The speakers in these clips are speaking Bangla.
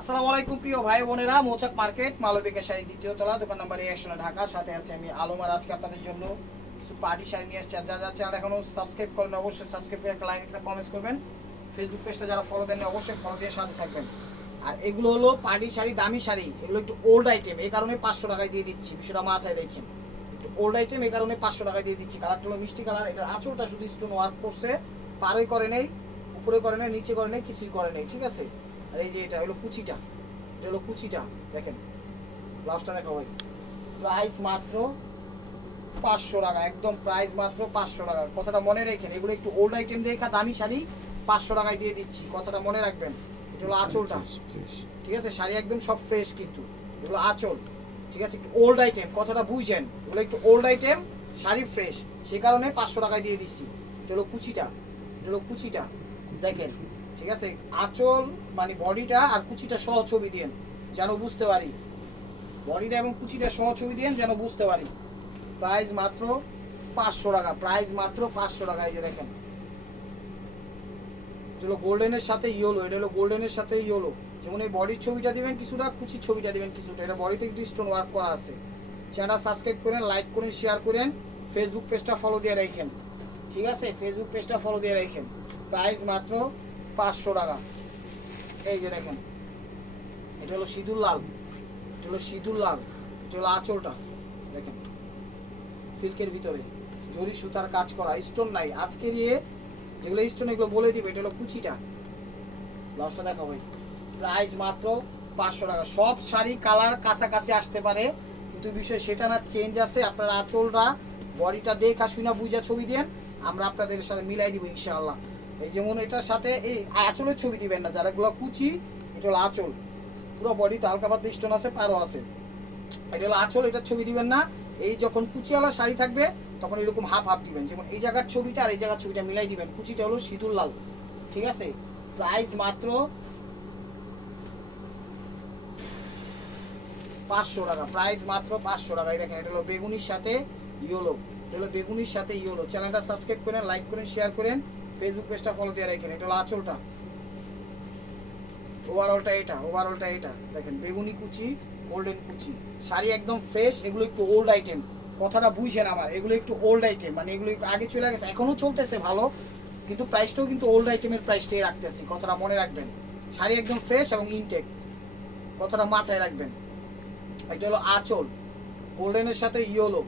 আসসালামু আলাইকুম প্রিয় ভাই বোনেরা, মৌচাক মার্কেট মালবিকা শাড়ি দ্বিতীয় তলা, দোকান নাম্বার 100 ঢাকা। সাথে আছে আমি আলম। আর আজকে আপনাদের জন্য কিছু পার্টি শাড়ি নিয়ে আসছি। আর যা চ্যানেল এখনো সাবস্ক্রাইব করেন অবশ্যই সাবস্ক্রাইব করে একটা লাইক একটা কমেন্টস করবেন। ফেসবুক পেজটা যারা ফলো দেননি অবশ্যই ফলো দিয়ে সাথে থাকবেন। আর এগুলো হলো পার্টি শাড়ি, দামি শাড়ি, এগুলো একটু ওল্ড আইটেম, এই কারণে 500 টাকায় দিয়ে দিচ্ছি। বিষয়টা মাথায় রেখেন, একটু ওল্ড আইটেম এই কারণে 500 টাকায় দিয়ে দিচ্ছি। কালারটা হলো মিষ্টি কালার। এটা আঁচলটা শুধু স্টোন ওয়ার্ক করছে, পাড়ই করে নেই, উপরে করে নেই, নিচে করে নেই, কিছুই করে নেই, ঠিক আছে। আর এই যে এটা হলো কুচিটা, এটা হলো কুচিটা, দেখেন ব্লাউজটা দেখা হয়। প্রাইস মাত্র 500 টাকা, একদম প্রাইস মাত্র 500 টাকা। কথাটা মনে রাখেন, এগুলো একটু ওল্ড আইটেম দেখা দামি শাড়ি 500 টাকায় দিয়ে দিচ্ছি, কথাটা মনে রাখবেন। এটা হলো আঁচলটা, ঠিক আছে। শাড়ি একদম সব ফ্রেশ, কিন্তু এগুলো আঁচল, ঠিক আছে। একটু ওল্ড আইটেম, কথাটা বুঝছেন, এগুলো একটু ওল্ড আইটেম, শাড়ি ফ্রেশ, সে কারণে 500 টাকায় দিয়ে দিচ্ছি। এটা হলো কুচিটা, এটা হলো কুচিটা, দেখেন, ঠিক আছে। আঁচল মানে বডিটা আর কুচিটা সহ ছবি দিয়েন যেন বুঝতে পারি, বডিটা এবং কুচিটা সহ ছবি দিয়েন যেন বুঝতে পারি। প্রাইস মাত্র 500 টাকা, প্রাইস মাত্র 500 টাকা। এই যে দেখেন, এটা হলো গোল্ডেনের সাথে ইয়েলো, এটা হলো গোল্ডেনের সাথে ইয়েলো। যেমন এই বডির ছবিটা দিবেন কিছুটা, কুচির ছবিটা দিবেন কিছুটা। এটা বডিতে একটু স্টোন ওয়ার্ক করা আছে। চ্যানেলটা সাবস্ক্রাইব করেন, লাইক করেন, শেয়ার করেন, ফেসবুক পেজটা ফলো দিয়ে রাখেন, ঠিক আছে। ফেসবুক পেজটা ফলো দিয়ে রাখেন। প্রাইস মাত্র 500 টাকা। এই যে দেখেন, এটা হলো সিঁদুর লাল, এটা হলো সিঁদুর লাল, এটা হলো আঁচলটা, দেখেন সিল্কের ভিতরে জরি সুতার কাজ করা, স্টোন নাই আজকের ইয়ে, যেগুলো স্টোন এগুলো বলে দিবে। এটা হলো কুচিটা, ব্লাউজটা দেখা ভাই। প্রাইস মাত্র 500 টাকা। সব শাড়ি কালার কাছাকাছি আসতে পারে, কিন্তু বিষয় সেটা না, চেঞ্জ আছে। আপনারা আঁচলটা বডিটা দেখা শুনা বুঝা ছবি দেন, আমরা আপনাদের সাথে মিলাই দিব ইনশাআল্লাহ। এই যেমন এটার সাথে এই আঁচলের ছবি দিবেন না, যারা গুলো কুচি, এটা হলো আঁচল, পুরো বডিতে হালকা পাতলা স্টোন আছে, পারও আছে। এটা হলো আঁচল, এটার ছবি দিবেন না। এই যখন কুচিওয়ালা শাড়ি থাকবে তখন এরকম হাফ হাফ দিবেন, যেমন এই জায়গার ছবিটা আর এই জায়গার ছবিটা মিলাই দিবেন। কুচিটা হলো সিঁদুর লাল, ঠিক আছে। প্রাইস মাত্র 500 টাকা, প্রাইস মাত্র 500 টাকা। দেখেন, এটা হলো বেগুনির সাথে ইয়েলো, এটা হলো বেগুনির সাথে ইয়েলো। চ্যানেলটা সাবস্ক্রাইব করেন, লাইক করেন, শেয়ার করেন, ফেসবুক পেজটা ফলো দিয়ে রাখেন। এটা হলো আঁচলটা, ওভারঅলটা এটা, ওভারঅলটা এটা দেখেন, বেগুনি কুচি, গোল্ডেন কুচি, শাড়ি একদম ফ্রেশ। এগুলো একটু ওল্ড আইটেম, কথাটা বুঝছেন আমার, এগুলো একটু ওল্ড আইটেম, মানে এগুলো একটু আগে চলে গেছে, এখনো চলতেছে ভালো, কিন্তু প্রাইসটাও কিন্তু ওল্ড আইটেমের প্রাইসটাই রাখতেছি, কথাটা মনে রাখবেন। শাড়ি একদম ফ্রেশ এবং ইনটেক, কথাটা মাথায় রাখবেন। এটা হলো আঁচল, গোল্ডেনের সাথে ইয়েলো,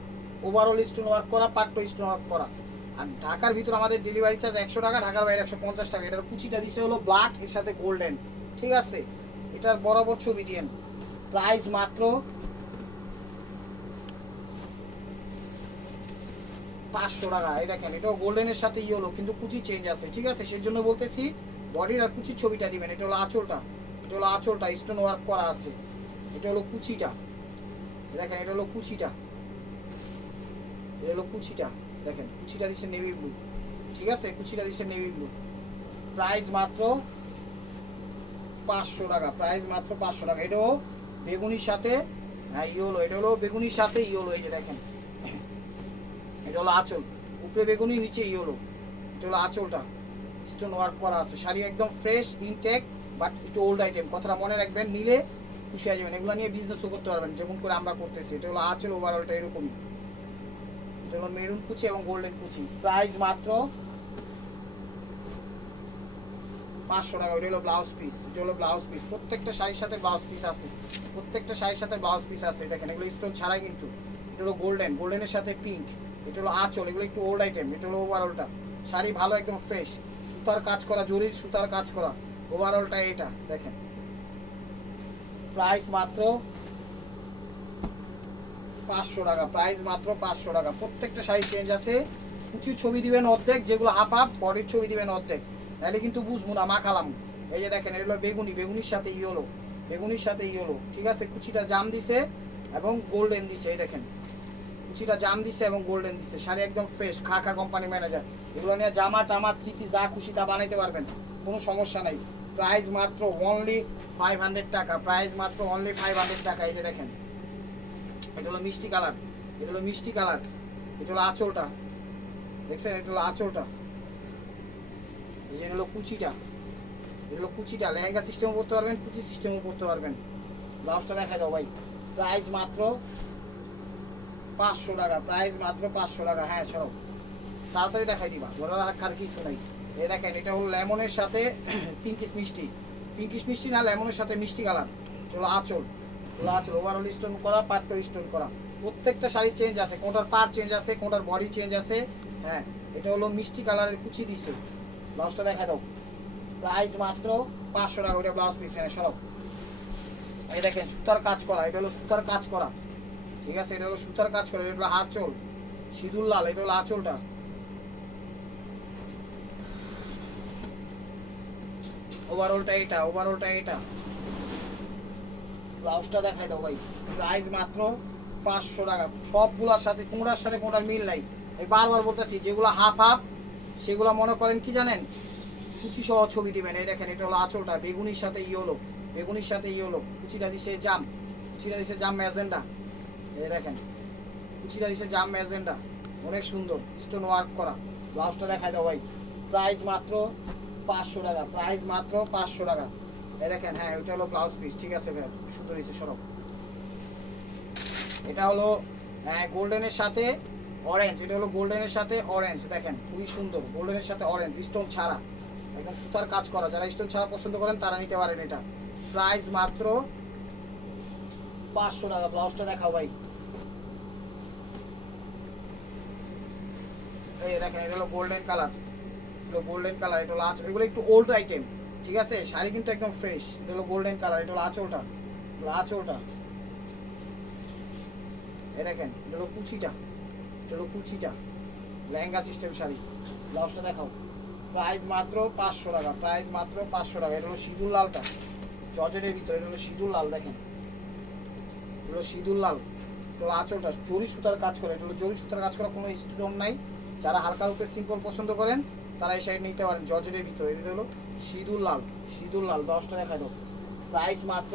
ওভারঅল স্টোন ওয়ার্ক করা, পাট্টো স্টোন ওয়ার্ক করা। আর ঢাকার ভিতর আমাদের ডেলিভারি চার্জ 100 টাকা, ঢাকার বাইরে 150 টাকা। এটার কুচিটা দিছে হলো ব্ল্যাক, এর সাথে গোল্ডেন, ঠিক আছে। এটার বরাবর ছবি দিয়েন। প্রাইস মাত্র 500 টাকা। এই দেখেন, এটাও গোল্ডেনের সাথে ইয়েলো, কিন্তু কুচি চেঞ্জ আছে, ঠিক আছে। সেই জন্য বলতেছি বডির আর কুচির ছবিটা দিবেন। এটা হলো আঁচলটা, এটা হলো আঁচলটা, স্টোন ওয়ার্ক করা আছে। এটা হলো কুচিটা, দেখেন এটা হলো কুচিটা, এটা হলো কুচিটা, দেখেন কুচিটা দিচ্ছে নেভি ব্লু, ঠিক আছে। কুচিটা দিচ্ছে নেভি ব্লু। প্রাইস মাত্র 500 টাকা, প্রাইস মাত্র 500 টাকা। এটাও বেগুনির সাথে ইয়েলো, এটা হলো বেগুনির সাথে ইয়েলো। এই যে দেখেন, এটা হলো আঁচল, উপরে বেগুনি, নিচে ইয়েলো। এটা হলো আঁচলটা, স্টোন ওয়ার্ক করা আছে। শাড়ি একদম ফ্রেশ ইনটেক, বাট একটু ওল্ড আইটেম, কথাটা মনে রাখবেন। নিলে খুশি হয়ে যাবেন, এগুলো নিয়ে বিজনেসও করতে পারবেন, যেমন করে আমরা করতেছি। এটা হলো আঁচল, ওভারঅলটা এরকমই। এটা হলো মেরুন কুচি এবং গোল্ডেন কুচি। প্রাইস মাত্র 500 টাকা। ওইটা হলো ব্লাউজ পিস, এটা হলো ব্লাউজ পিস। প্রত্যেকটা শাড়ির সাথে ব্লাউজ পিস আছে, প্রত্যেকটা শাড়ির সাথে ব্লাউজ পিস আছে। দেখেন এগুলো স্টোন ছাড়াই, কিন্তু এটা হলো গোল্ডেন, গোল্ডেনের সাথে পিঙ্ক। এটা হলো আঁচল, এগুলো একটু ওল্ড আইটেম। এটা হলো ওভারঅলটা, শাড়ি ভালো একদম ফ্রেশ, সুতার কাজ করা, জরির সুতার কাজ করা। ওভারঅলটা এটা দেখেন। প্রাইস মাত্র 500 টাকা, প্রাইস মাত্র 500 টাকা। প্রত্যেকটা শাড়ি চেঞ্জ আছে। কুচির ছবি দিবেন অর্ধেক, যেগুলো হাফ হাফ, বডির ছবি দিবেন অর্ধেক, তাহলে কিন্তু বুঝবো না, মাখালাম। এই যে দেখেন, এগুলো বেগুনি, বেগুনির সাথে ইয়েলো, বেগুনির সাথে ইয়েলো, ঠিক আছে। কুচিটা জাম দিছে এবং গোল্ডেন দিছে, এই দেখেন কুচিটা জাম দিছে এবং গোল্ডেন দিছে। শাড়ি একদম ফ্রেশ, খা কোম্পানি ম্যানেজার। এগুলো নিয়ে জামা টামা থ্রি, যা খুশি তা বানাইতে পারবেন, কোনো সমস্যা নাই। প্রাইস মাত্র অনলি 500 টাকা, প্রাইস মাত্র অনলি 500 টাকা। এই যে দেখেন, এটা হলো মিষ্টি কালার, এটা হলো মিষ্টি কালার, এটা হলো আঁচলটা, দেখছেন, এটা হলো আঁচলটা। এই যে হলো কুচিটা, এটা হলো কুচিটা, লেহেঙ্গা সিস্টেমও করতে পারবেন, কুচি সিস্টেমও করতে পারবেন। ব্লাউজটা দেখা দাও ভাই, প্রাইস মাত্র 500 টাকা, প্রাইস মাত্র 500 টাকা। হ্যাঁ সব তাড়াতাড়ি দেখাই দিবা, ধরে রাখার কিছু নাই। এই দেখেন এটা হলো লেমনের সাথে পিঙ্কিশ মিষ্টি, পিঙ্কিশ মিষ্টি না, লেমনের সাথে মিষ্টি কালার। এটা হলো আঁচল, হলো আঁচল ওভারঅল স্টোন করা, পার্টও স্টোন করা। প্রত্যেকটা শাড়ি চেঞ্জ আছে, কোনটার পার চেঞ্জ আছে, কোনটার বডি চেঞ্জ আছে। হ্যাঁ এটা হলো মিষ্টি কালারের কুচি দিচ্ছে। ব্লাউজটা দেখা দাও, প্রাইস মাত্র 500 টাকা। ওইটা ব্লাউজ পিস। হ্যাঁ সব এই দেখেন সুতার কাজ করা, এটা হলো সুতার কাজ করা, ঠিক আছে। এটা হলো সুতার কাজ করা, এটা হলো আঁচল সিঁদুর লাল, এটা হলো আঁচলটা। ওভারঅলটা এটা, ওভারঅলটা এটা। ব্লাউজটা দেখাই দাও ভাই, প্রাইস মাত্র 500 টাকা। সবগুলোর সাথে কোনটার সাথে কোনটার মিল নাই। আমি বারবার বলতেছি, যেগুলো হাফ হাফ সেগুলো মনে করেন কি জানেন, কুচি সহ ছবি দিবেন। এই দেখেন এটা হলো আঁচলটা, বেগুনির সাথে ইয়েলো, বেগুনির সাথে ইয়েলো। কুচিটা দিছে জাম, কুচিটা দিছে জাম ম্যাজেন্ডা। এই দেখেন কুচিটা দিছে জাম ম্যাজেন্ডা, অনেক সুন্দর স্টোন ওয়ার্ক করা। ব্লাউজটা দেখাই দাও ভাই, প্রাইস মাত্র 500 টাকা, প্রাইস মাত্র 500 টাকা। এই দেখেন, হ্যাঁ ওইটা হলো ব্লাউজ পিস, ঠিক আছে ভাই, সুন্দর দিচ্ছে সরব। এটা হলো গোল্ডেনের সাথে অরেঞ্জ, এটা হলো গোল্ডেনের সাথে অরেঞ্জ। দেখেন খুবই সুন্দর, গোল্ডেনের সাথে অরেঞ্জ, স্টোন ছাড়া, একদম সুতার কাজ করা। যারা স্টোন ছাড়া পছন্দ করেন তারা নিতে পারেন এটা। প্রাইস মাত্র 500 টাকা। ব্লাউজটা দেখাও ভাই, এই দেখেন এটা হলো গোল্ডেন কালার, এটা গোল্ডেন কালার। এটা হলো আঁচল, এগুলো একটু ওল্ড আইটেম, ঠিক আছে, শাড়ি কিন্তু একদম ফ্রেশ। এটা হলো গোল্ডেন কালার, এটা হলো আঁচলটা, আঁচলটা। এই দেখেন এটা হলো কুচিটা, এটা হলো কুচিটা, লেহেঙ্গা সিস্টেম শাড়ি। ব্লাউজটা দেখাও, প্রাইস মাত্র 500 টাকা, প্রাইস মাত্র 500 টাকা। এটা হলো সিঁদুর লালটা, জর্জেটের ভিতরে, এটা হলো সিঁদুর লাল। দেখেন এটা হলো সিঁদুর লাল, এটা হলো আঁচলটা, জরি সুতার কাজ করে। এটা হলো জরি সুতার কাজ করা, কোনো স্টোন নাই। যারা হালকা রূপে সিম্পল পছন্দ করেন তারা এই শাড়ি নিতে পারেন, জর্জেটের ভিতরে। এটা হলো সিঁদুর লাল, সিঁদুর লাল। ব্লাউজটা দেখা দাও, প্রাইস মাত্র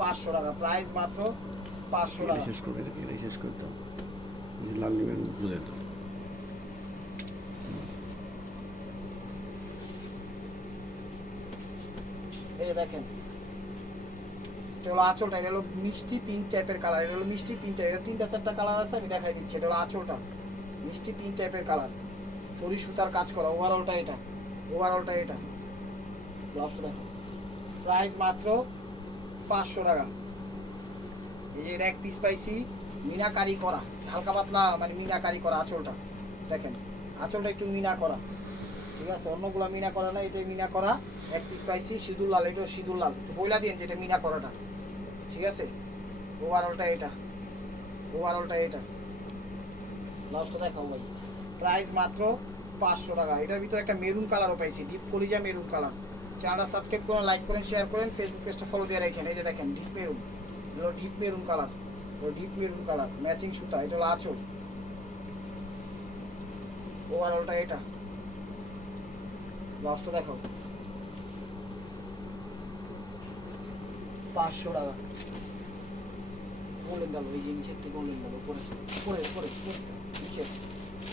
500 টাকা, প্রাইস মাত্র 500 টাকা। শেষ করবে, এটা শেষ করতে লাল নেবেন বুঝে তো। এই দেখেন এটা হলো আঁচলটা, এটা হলো মিষ্টি পিঙ্ক টাইপের কালার, এটা হলো মিষ্টি পিঙ্ক টাইপের। 3-4টা কালার আছে, আমি দেখাই দিচ্ছি। এটা হলো আঁচলটা, মিষ্টি পিঙ্ক টাইপের কালার, চড়ি সুতার কাজ করা। ওভারঅলটা এটা, ওভারঅলটা এটা। ব্লাউজটা দেখো, প্রাইস মাত্র 500 টাকা। এই যে এটা এক পিস পাইছি, মিনাকারি করা, হালকা পাতলা মানে মিনাকারি করা আঁচলটা। দেখেন আঁচলটা একটু মিনা করা, ঠিক আছে, অন্যগুলো মিনা করা না, এটা মিনা করা। এক পিস পাইছি সিঁদুর লাল, এটাও সিঁদুর লাল। একটু বইলা দিন যেটা মিনা করাটা, ঠিক আছে। ওভারঅলটা এটা, ওভারঅলটা এটা। ব্লাউজটা দেখাও ভাই, প্রাইস মাত্র 500 টাকা। এটার ভিতরে একটা মেরুন কালারও পাইছি, ডিপ কলিজা মেরুন কালার। চ্যানেলটা সাবস্ক্রাইব করেন, লাইক করেন, শেয়ার করেন, ফেসবুক পেজটা ফলো দিয়ে রাখেন। এই যে দেখেন ডিপ মেরুন, এগুলো deep maroon colour, deep maroon colour, matching সুতা। এটা হলো আঁচল, ওভারঅলটা এটা। ব্লাউজটা দেখো, 500 টাকা। গোল্ডেন দাল, ওই যে নিচের থেকে গোল্ডেন দাল, উপরে উপরে উপরে নিচে।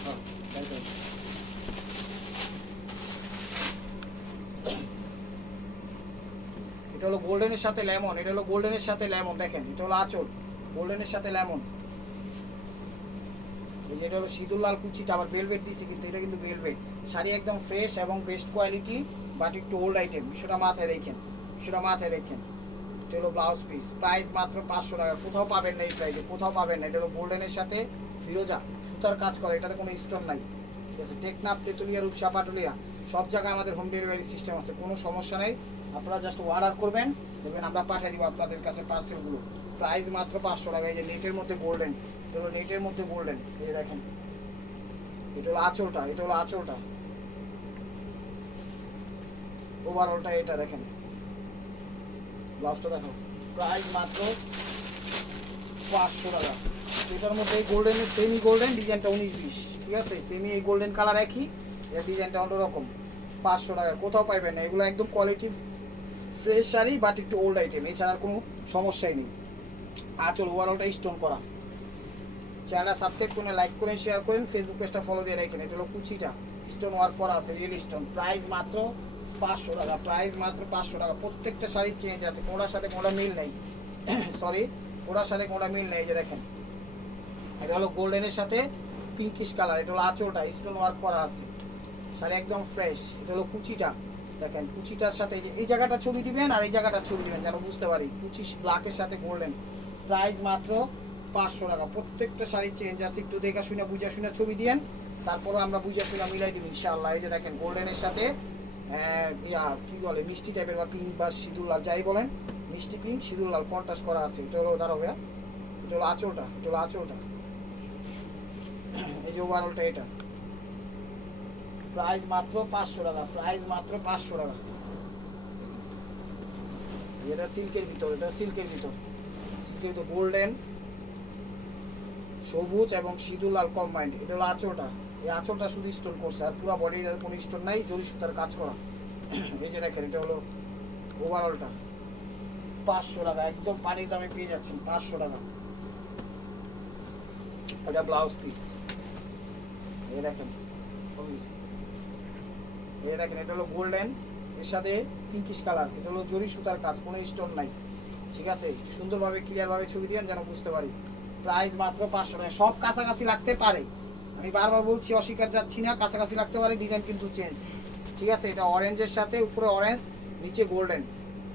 হ্যাঁ দেখেন এটা হলো গোল্ডেনের সাথে লেমন, এটা হলো গোল্ডেনের সাথে লেমন। দেখেন এটা হলো আঁচল, গোল্ডেনের সাথে লেমন। এই যে এটা হলো সিঁদুর লাল কুচিটা, আবার ভেলভেট দিছি, কিন্তু এটা কিন্তু ভেলভেট শাড়ি, একদম ফ্রেশ এবং বেস্ট কোয়ালিটি, বাট একটু ওল্ড আইটেম। বিষয়টা মাথায় রেখেন, বিষয়টা মাথায় রেখেন। এটা হলো ব্লাউজ পিস, প্রাইস মাত্র 500 টাকা। কোথাও পাবেন না এই প্রাইসে, কোথাও পাবেন না। এটা হলো গোল্ডেনের সাথে ফিরোজা সুতার কাজ করে, এটাতে কোনো স্টোন নাই, ঠিক আছে। টেকনাফ, তেতুলিয়া, রূপসা, পাটুলিয়া সব জায়গায় আমাদের হোম ডেলিভারি সিস্টেম আছে, কোনো সমস্যা নেই। আপনারা জাস্ট অর্ডার করবেন, দেখবেন আমরা পাঠিয়ে দিব আপনাদের কাছে পার্সেলগুলো। প্রাইস মাত্র 500 টাকা। এই যে নেটের মধ্যে গোল্ডেন, এটা হলো নেটের মধ্যে গোল্ডেন। এই যে দেখেন এটা হলো আঁচলটা, এটা হলো আঁচলটা, ওভারঅলটা এটা। দেখেন ব্লাউজটা দেখো, প্রাইস মাত্র 500 টাকা। এটার মধ্যে এই গোল্ডেনের সেমি গোল্ডেন ডিজাইনটা 19-20, ঠিক আছে। সেমি এই গোল্ডেন কালার একই, এর ডিজাইনটা অন্যরকম। 500 টাকা, কোথাও পাইবেন না। এগুলো একদম কোয়ালিটি ফ্রেশ শাড়ি, বাট একটু ওল্ড আইটেম, এছাড়া কোনো সমস্যাই নেই। আঁচল ওভারঅলটা স্টোন করা। চ্যানেলটা সাবস্ক্রাইব করেন, লাইক করেন, শেয়ার করেন, ফেসবুক পেজটা ফলো দিয়ে রাখেন। এটা হলো কুচিটা, স্টোন ওয়ার্ক করা আছে, রিয়েল স্টোন। প্রাইস মাত্র 500 টাকা, প্রাইস মাত্র 500 টাকা। প্রত্যেকটা শাড়ি চেঞ্জ আছে, কোনটার সাথে কোনটা মিল নেই। সরি, কোনটার সাথে কোনটা মিল নেই। এই যে দেখেন, এটা হলো গোল্ডেনের সাথে পিঙ্কিশ কালার, এটা হলো আঁচলটা স্টোন ওয়ার্ক করা আছে, শাড়ি একদম ফ্রেশ। এটা হলো কুচিটা, দেখেন কুচিটার সাথে এই জায়গাটা ছবি দিবেন আর এই জায়গাটা ছবি দিবেন যেন বুঝতে পারি। কুচি ব্ল্যাকের সাথে গোল্ডেন, প্রাইস মাত্র 500 টাকা। প্রত্যেকটা শাড়ি চেঞ্জ আছে, একটু দেখা শুনে বুঝা শুনে ছবি দিয়েন, তারপরে আমরা বুঝা শুনে মিলাই দিব ইনশাআল্লাহ। এই যে দেখেন গোল্ডেনের সাথে কি বলে মিষ্টি টাইপের বা পিঙ্ক বা সিঁদুর লাল যাই বলেন, মিষ্টি পিঙ্ক সিঁদুর লাল কন্ট্রাস্ট করা আছে। এটা হলো দাঁড়াবে, এটা হলো আঁচলটা, এটা হলো আঁচলটা। এই যে ওভারঅলটা এটা, প্রাইস মাত্র 500 টাকা, প্রাইস মাত্র 500 টাকা। এটা সিল্কের ভিতর, এটা সিল্কের ভিতর, সিল্কের ভিতর গোল্ডেন সবুজ এবং সিঁদুর লাল কম্বাইন্ড। এটা হলো আঁচলটা, এই আঁচলটা শুধু স্টোন করছে আর পুরো বডি কোনো স্টোন নাই, জরি সুতার কাজ করা। এই যে দেখেন, এটা হলো ওভারঅলটা, 500 টাকা, একদম পানির দামে পেয়ে যাচ্ছেন 500 টাকা। এটা ব্লাউজ পিস, এই দেখেন, এই দেখেন এটা হলো গোল্ডেন এর সাথে পিঙ্কিশ কালার, এটা হলো জরি সুতার কাজ, কোনো স্টোন নাই। ঠিক আছে, একটু সুন্দরভাবে ক্লিয়ারভাবে ছবি দিয়েন যেন বুঝতে পারি। প্রাইস মাত্র 500 টাকা। সব কাছাকাছি লাগতে পারে, আমি বারবার বলছি, অস্বীকার যাচ্ছি না, কাছাকাছি লাগতে পারে, ডিজাইন কিন্তু চেঞ্জ। ঠিক আছে, এটা অরেঞ্জের সাথে উপরে অরেঞ্জ, নিচে গোল্ডেন,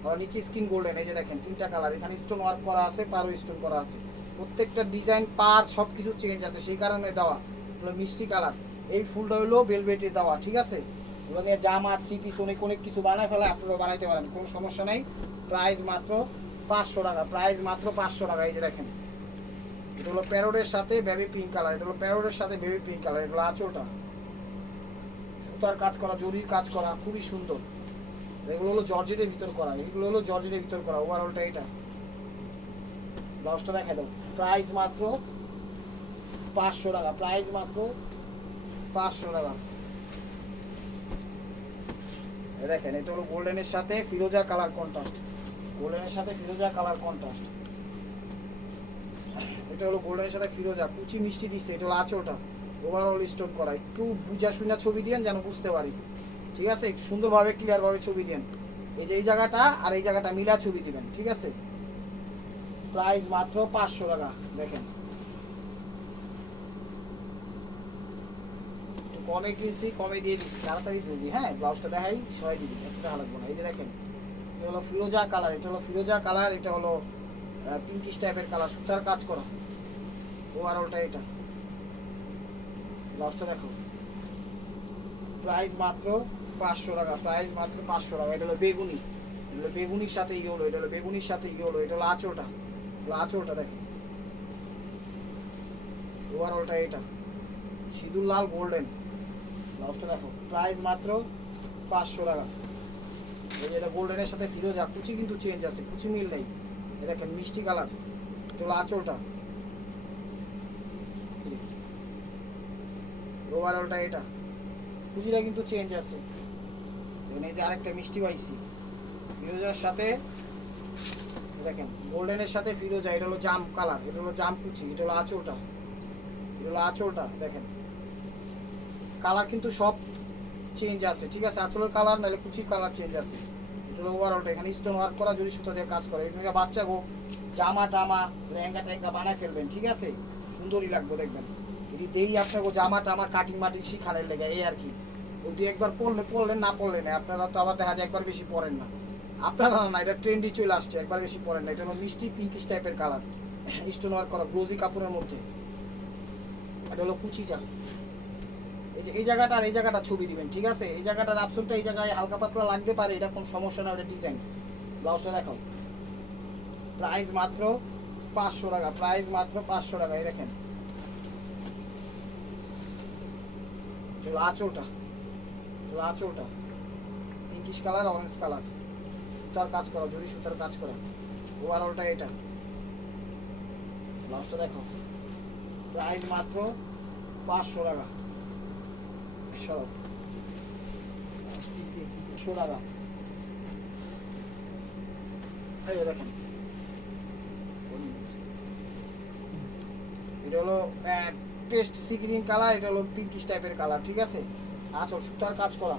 আর নিচে স্কিন গোল্ডেন। এই যে দেখেন তিনটা কালার, এখানে স্টোন ওয়ার্ক করা আছে, পারও স্টোন করা আছে। প্রত্যেকটা ডিজাইন পার সব কিছু চেঞ্জ আছে, সেই কারণে দেওয়া হলো মিষ্টি কালার। এই ফুলটা হলো ভেলভেটে দেওয়া। ঠিক আছে, এবং এর জামা থ্রি পিস অনেক অনেক কিছু বানায় ফেলে, আপনারা বানাইতে পারেন, কোনো সমস্যা নাই। প্রাইস মাত্র 500 টাকা, প্রাইস মাত্র 500 টাকা। এই যে দেখেন, এটা হলো প্যারোডের সাথে বেবি পিঙ্ক কালার, এটা হলো প্যারোডের সাথে বেবি পিঙ্ক কালার। এটা হলো আঁচলটা, সুতার কাজ করা, জরির কাজ করা, খুবই সুন্দর। এগুলো হলো জর্জেটের ভিতর করা, এগুলো হলো জর্জেটের ভিতর করা। ওভারঅলটা এটা, ব্লাউজটা দেখা দাও। প্রাইস মাত্র 500 টাকা, প্রাইস মাত্র 500 টাকা। দেখেন, এটা হলো গোল্ডেনের সাথে ফিরোজা কালার কন্ট্রাস্ট, গোল্ডেনের সাথে ফিরোজা কালার কন্ট্রাস্ট। এটা হলো গোল্ডেনের সাথে ফিরোজা, কুচি মিষ্টি দিচ্ছে। এটা হলো আঁচলটা, ওভারঅল স্টোন করা। একটু বুঝা শুনা ছবি দিয়েন যেন বুঝতে পারি। ঠিক আছে, একটু সুন্দরভাবে ক্লিয়ারভাবে ছবি দেন। এই যে এই জায়গাটা আর এই জায়গাটা মিলা ছবি দিবেন। ঠিক আছে, প্রাইস মাত্র 500 টাকা। দেখেন একটু কমে কিনছি, কমে দিয়ে দিচ্ছি, তাড়াতাড়ি দিবি। হ্যাঁ, ব্লাউজটা দেখাই, সবাই দিবি, একটু টাকা লাগবে না। এই যে দেখেন, এটা হলো ফিরোজা কালার, এটা হলো ফিরোজা কালার, এটা হলো পিঙ্কিশ টাইপের কালার, সুতার কাজ করা। ওভারঅলটা এটা, ব্লাউজটা দেখো। প্রাইস মাত্র 500 টাকা, প্রাইস মাত্র 500 টাকা। এটা হলো বেগুনি, এটা হলো বেগুনির সাথে ইয়েলো, এটা হলো বেগুনির সাথে ইয়েলো। এটা হলো আঁচলটা, আঁচলটা দেখেন। ওভারঅলটা এটা, সিঁদুর লাল গোল্ডেন, ব্লাউজটা দেখো। প্রাইস মাত্র 500 টাকা। এই যে এটা গোল্ডেনের সাথে ফিরোজা, কুচি কিন্তু চেঞ্জ আছে, কুচি মিল নেই। এই দেখেন মিষ্টি কালার, এটা হলো আঁচলটা, ওভারঅলটা এটা, কুচিটা কিন্তু চেঞ্জ আছে। এই যে আরেকটা মিষ্টি পাইছি ফিরোজার সাথে, দেখেন গোল্ডেনের সাথে ফিরোজা, এটা হলো জাম কালার, এটা হলো জাম কুচি, এটা হলো আঁচলটা, এটা হলো আঁচলটা। দেখেন কালার কিন্তু সব চেঞ্জ আছে। ঠিক আছে, আঁচলের কালার নাহলে কুচির কালার চেঞ্জ আছে। এটা হলো ওভারঅলটা, এখানে স্টোন ওয়ার্ক করা, জরি সুতা দিয়ে কাজ করে। এটা বাচ্চা গো জামা টামা লেহেঙ্গা টেঙ্গা বানায় ফেলবেন। ঠিক আছে, সুন্দরই লাগবে দেখবেন। যদি দেই আপনাকে জামা টামা কাটিং মাটিং শিখানোর লেগে, এই আর কি। ওই দু একবার পড়লেন, না পড়লেন না, আপনারা তো আবার দেখা যায় একবার বেশি পড়েন না। আপনারা না, এটা ট্রেন্ডই চলে আসছে, একবার বেশি পড়েন না। এটা হলো মিষ্টি পিঙ্কিশ টাইপের কালার, স্টোন ওয়ার্ক করা, গ্লোজি কাপড়ের মধ্যে। এটা হলো কুচিটা, এই যে এই জায়গাটা আর এই জায়গাটা ছবি দিবেন। ঠিক আছে, এই জায়গাটার আপশনটা এই জায়গায় হালকা পাতলা লাগতে পারে, এটা কোনো সমস্যা না, ওটা ডিজাইন। ব্লাউজটা দেখাও। প্রাইস মাত্র 500 টাকা, প্রাইস মাত্র 500 টাকা। এই দেখেন, আঁচলটা, আঁচলটা পিঙ্কিশ কালার, অরেঞ্জ কালার, সুতার কাজ করা, জরি সুতার কাজ করা। ওভারঅলটা এটা, ব্লাউজটা দেখো। প্রাইস মাত্র 500 টাকা, 500 টাকা। এই দেখেন, এটা হলো পেস্ট সি গ্রিন কালার, এটা হলো পিঙ্কিশ টাইপের কালার। ঠিক আছে, আঁচল সুতার কাজ করা,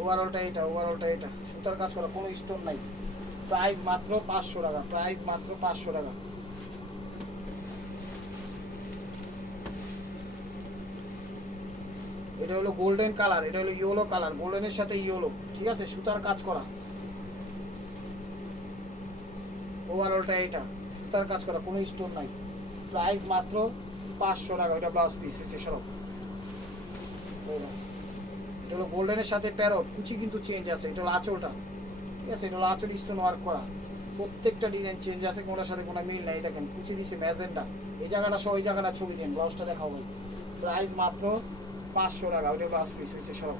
ওভারঅলটা এটা সুতার কাজ করা, কোনো স্টোন নাই। প্রাইস মাত্র 500 টাকা, প্রাইস মাত্র 500 টাকা। এটা হলো গোল্ডেন কালার, এটা হলো ইয়েলো কালার, গোল্ডেনের সাথে ইয়েলো, ঠিক আছে, সুতার কাজ করা। ওভারঅলটা এটা সুতার কাজ করা, কোনো স্টোন নাই। প্রাইস মাত্র 500 টাকা। এটা ব্লাউজ পিস হচ্ছে সরব। এটা হলো গোল্ডেনের সাথে প্যারট, কুচি কিন্তু চেঞ্জ আছে। এটা হলো আঁচলটা, ঠিক আছে, এটা হলো আঁচল স্টোন ওয়ার্ক করা। প্রত্যেকটা ডিজাইন চেঞ্জ আছে, কোনটার সাথে কোনো মিল নাই। দেখেন কুচি দিছে ম্যাজেন্টা, এই জায়গাটা সহ এই জায়গাটা ছবি দিন, ব্লাউজটা দেখাও ভাই। প্রাইস মাত্র 500 টাকা। ওটা ব্লাউজ পিস হয়েছে সব।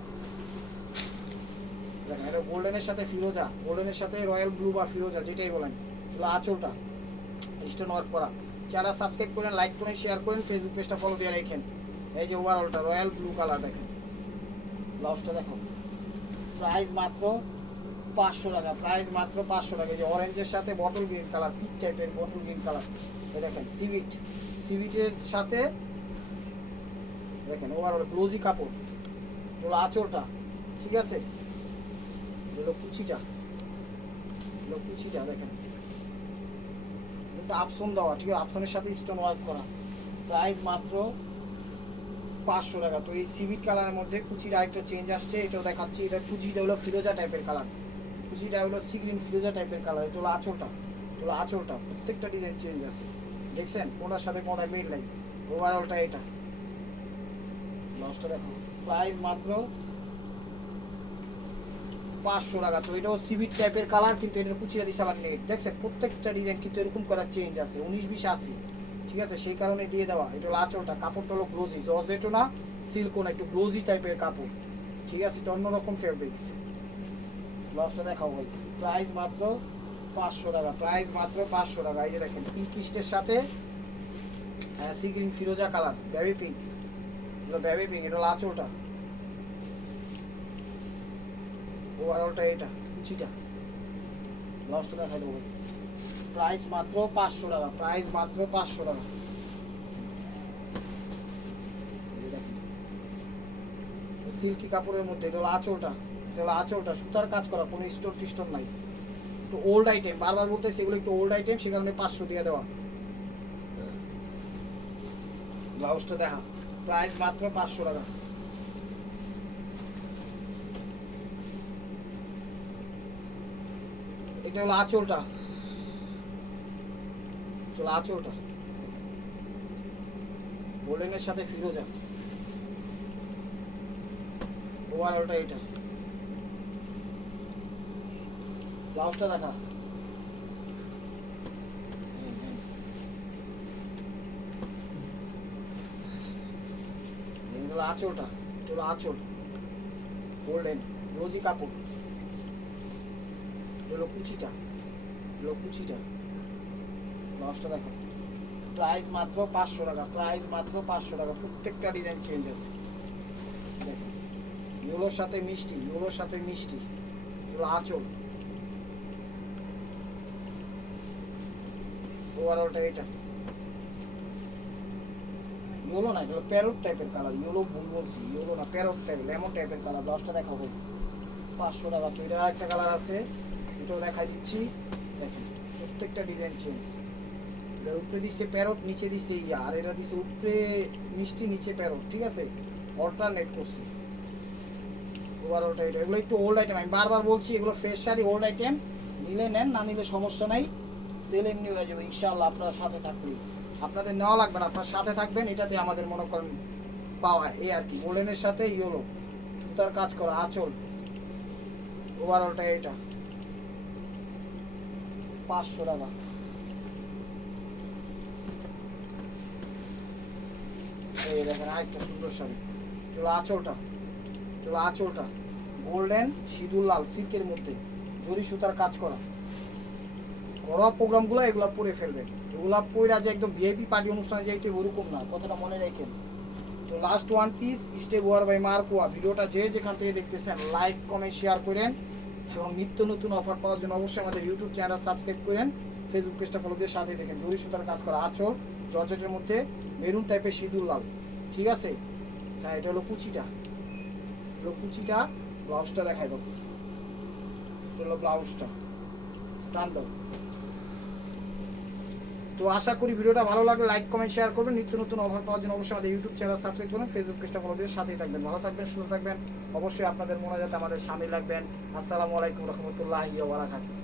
দেখেন এটা গোল্ডেনের সাথে ফিরোজা, গোল্ডেনের সাথে রয়্যাল ব্লু বা ফিরোজা যেটাই বলেন, এগুলো আঁচলটা স্টোন ওয়ার্ক করা। চ্যানেল সাবস্ক্রাইব করেন, লাইক করেন, শেয়ার করেন, ফেসবুক পেজটা ফলো দিয়ে রাখেন। এই যে ওভারঅলটা রয়্যাল ব্লু কালার, দেখেন ব্লাউজটা দেখো। প্রাইস মাত্র 500 টাকা, প্রাইস মাত্র 500 টাকা। এই যে অরেঞ্জের সাথে বটল গ্রিন কালার, পিক টাইপের বটল গ্রিন কালার, দেখেন সিভিটের সাথে দেখেন ওভারঅল গ্লোজি কাপড়। এগুলো আঁচলটা, ঠিক আছে, এগুলো কুচিটা, এগুলো কুচিটা দেখেন, কিন্তু আপসন দেওয়া, ঠিক আছে, আপসনের সাথে স্টোন ওয়ার্ক করা। প্রাইস মাত্র 500 টাকা। তো এই সিভিট কালারের মধ্যে কুচির আরেকটা চেঞ্জ আসছে, এটাও দেখাচ্ছি। এটা কুচিটা হলো ফিরোজা টাইপের কালার, কুচিটা হলো সিগ্রিন ফিরোজা টাইপের কালার। এটা হলো আঁচলটা, এটা হলো আঁচলটা, প্রত্যেকটা ডিজাইন চেঞ্জ আছে, দেখছেন, কোনটার সাথে কোনটা মিল নাই। ওভারঅলটা এটা, ব্লাউজটা দেখো। প্রাইস মাত্র 500 টাকা। তো এটাও সিভিট টাইপের কালার, কিন্তু এটার কুচিটা দিছে আবার নেট, দেখছেন প্রত্যেকটা ডিজাইন কিন্তু এরকম করার চেঞ্জ আছে, 19-20-80, ঠিক আছে, সেই কারণে দিয়ে দেওয়া। এটা হলো আঁচলটা, কাপড়টা হলো গ্লোজি, জর্জেটও না সিল্কও না, একটু গ্লোজি টাইপের কাপড়, ঠিক আছে, এটা অন্যরকম ফেব্রিক্স। ব্লাউজটা দেখাও ভাই। প্রাইস মাত্র 500 টাকা, প্রাইস মাত্র 500 টাকা। এই যে দেখেন পিঙ্ক ইস্টের সাথে সি গ্রিন ফিরোজা কালার, বেবি পিঙ্ক, এটা বেবি পিঙ্ক, এটা হলো আঁচলটা। ওভারঅলটা এটা কুচিটা, ব্লাউজটা দেখাই দেবো। প্রাইস মাত্র 500 টাকা, প্রাইস মাত্র 500 টাকা। সিল্কি কাপড়ের মধ্যে এটা হলো আঁচলটা, এটা হলো আঁচলটা, সুতার কাজ করা, কোনো স্টোন টিস্টোন নাই। একটু ওল্ড আইটেম, বারবার বলতেছি এগুলো একটু ওল্ড আইটেম, সে কারণে 500 দিয়ে দেওয়া। ব্লাউজটা দেখা, প্রাইস মাত্র 500 টাকা। এটা হলো আঁচলটা, চলো আঁচলটা গোল্ডেনের সাথে ফিরোজা। ওভারঅলটা এটা, ব্লাউজটা দেখা। এটা হলো আঁচলটা, এটা হলো আঁচল, গোল্ডেন রোজি কাপড়। এটা হলো কুচিটা, এটা হলো কুচিটা, ব্লাউজটা দেখো। প্রাইস মাত্র 500 টাকা, প্রাইস মাত্র 500 টাকা। প্রত্যেকটা ডিজাইন চেঞ্জ আছে, দেখো ইয়েলোর সাথে মিষ্টি, ইয়েলোর সাথে মিষ্টি, এগুলো আঁচল। ওভারঅলটা এটা ইয়েলো না, এটা প্যারট টাইপের কালার, ইয়েলো ভুল বলছি, ইয়েলো না প্যারট টাইপের, লেমন টাইপের কালার। ব্লাউজটা দেখা হবে 500 টাকা। তো এটার আরেকটা কালার আছে, এটাও দেখাই দিচ্ছি, দেখেন প্রত্যেকটা ডিজাইন চেঞ্জ। এটার উপরে দিচ্ছে প্যারট, নিচে দিচ্ছে ইয়া, আর এটা দিচ্ছে উপরে মিষ্টি, নিচে প্যারট, ঠিক আছে, অল্টারনেট করছে। ওভারঅলটা এটা, এগুলো একটু ওল্ড আইটেম, আমি বারবার বলছি এগুলো ফ্রেশ শাড়ি, ওল্ড আইটেম, নিলে নেন, না নিলে সমস্যা নাই, সেল এমনি হয়ে যাবে ইনশাআল্লাহ। আপনার সাথে থাকলে, আপনাদের নেওয়া লাগবে না, আপনার সাথে থাকবেন, এটাতে আমাদের মনে করেন পাওয়া এই আর কি। গোল্ডেনের সাথে ইয়েলো, সুতার কাজ করা, আঁচল। ওভারঅলটা এটা 500 টাকা। এই দেখেন আরেকটা সুন্দর শাড়ি, এটা আঁচলটা, এটা আঁচলটা গোল্ডেন সিঁদুর লাল সিল্কের মধ্যে জরি সুতার কাজ করা। ঘরোয়া প্রোগ্রামগুলো এগুলো পরে ফেলবেন, এগুলো পরে যে একদম ভিআইপি পার্টি অনুষ্ঠানে যাইতে ওরকম না, কথাটা মনে রাখেন। তো last one piece step war by মার্কোয়া। ভিডিওটা যে যেখান থেকে দেখতেছেন লাইক কমেন্ট শেয়ার করেন, এবং নিত্য নতুন অফার পাওয়ার জন্য অবশ্যই আমাদের ইউটিউব চ্যানেল সাবস্ক্রাইব করেন, ফেসবুক পেজটা ফলো দিয়ে সাথে দেখেন। জরি সুতার কাজ করা আঁচল, জর্জেটের মধ্যে মেরুন টাইপের সিঁদুর লাল, ঠিক আছে। হ্যাঁ এটা হলো কুচিটা, হলো কুচিটা, ব্লাউজটা দেখাই দাও, এটা হলো ব্লাউজটা, টান দাও। তো আশা করি ভিডিওটা ভালো লাগলে লাইক কমেন্ট শেয়ার করবেন। নিত্য নতুন অফার পাওয়ার জন্য অবশ্যই আমাদের ইউটিউব চ্যানেল সাবস্ক্রাইব করুন, ফেসবুক পেজটা ফলো দিয়ে সাথেই থাকবেন। ভালো থাকবেন, সুস্থ থাকবেন। অবশ্যই আপনাদের মোনাজাতে আমাদের সামিল রাখবেন। আসসালামু আলাইকুম রহমতুল্লাহি ওয়া বারাকাতুহু।